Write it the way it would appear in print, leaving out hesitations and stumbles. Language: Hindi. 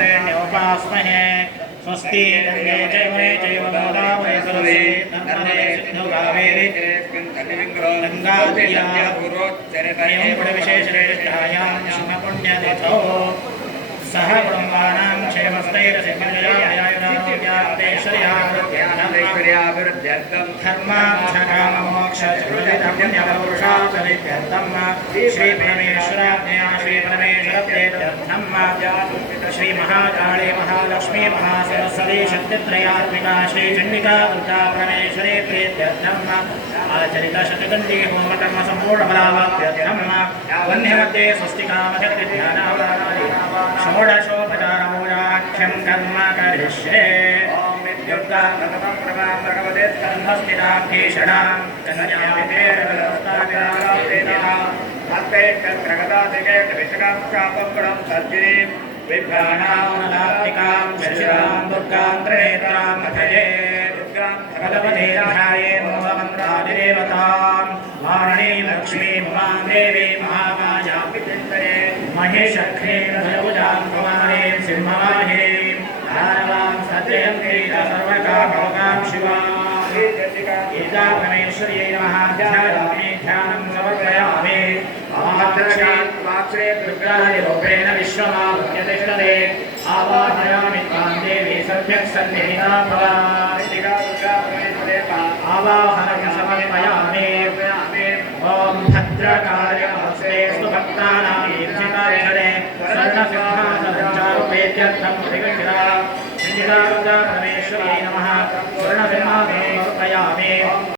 वरेण्योपास्महे स्वस्ति गंगे जयमुने जैव गोदावरी सरस्वती नर्मदे सिन्धु कावेरी गंगातीरापूर्वोच्चरितये विशेषरेष्ठायां शुभपुण्यतिथौ सह कुटुम्बानां क्षेमस्थैर्यसिद्धिर्यायायुरारोग्यार्थं धर्मार्थकाममोक्षपुरुषाचरित्यर्थं श्रीपरमेश्वराज्ञया श्रीपरमेश्वरप्रीत्यर्थं श्रीमहाकाली महालक्ष्मी महासरस्वती शक्तित्रयात्मिका श्रीचण्डिका दुर्गा परमेश्वरी प्रीत्यर्थं आचरितशतगन्धी होमकर्म सम्पूर्णफलावाप्त्यर्थं वह्निमध्ये स्वस्तिकामशक्तिध्यानावधानादि षोडशोपचारपूजाख्यं कर्म करिष्ये। ॐ विद्युत्ता भगवं प्रभां भगवते स्कन्धस्थितां भीषणां कन्याभिधेर्वस्ताभिराराधेनः हस्ते चक्रगदादिकेतविषकां शापं सर्जिनीं विभ्राणामलात्मिकां शशिरां दुर्गां त्रिनेत्रां कथये दुर्गां भगवते ध्याये मूलमन्त्रादिदेवतां वाणीं लक्ष्मीं उमां देवीं महामायां विचिन्तये महेशक्रीं भुजां कुमारीं सिंहवाहिनीं दानवां सत्ययन्तीं सर्वकामभोगां शिवां ईजा परमेश्वर्यै नमः ध्यायामि ध्यानं समर्पयामि वाक्षे दुर्गादिरूपेण विश्वमावत्यतिष्ठते आवाहयामि त्वां देवी सम्यक् सन्निहिता भव आवाहनं समर्पयामि ॐ भद्रकार्यमस्ते सुभक्तानां दीर्घकार्यकरे सर्वसिद्धासनञ्चारुपेत्यर्थं प्रतिगच्छता परमेश्वर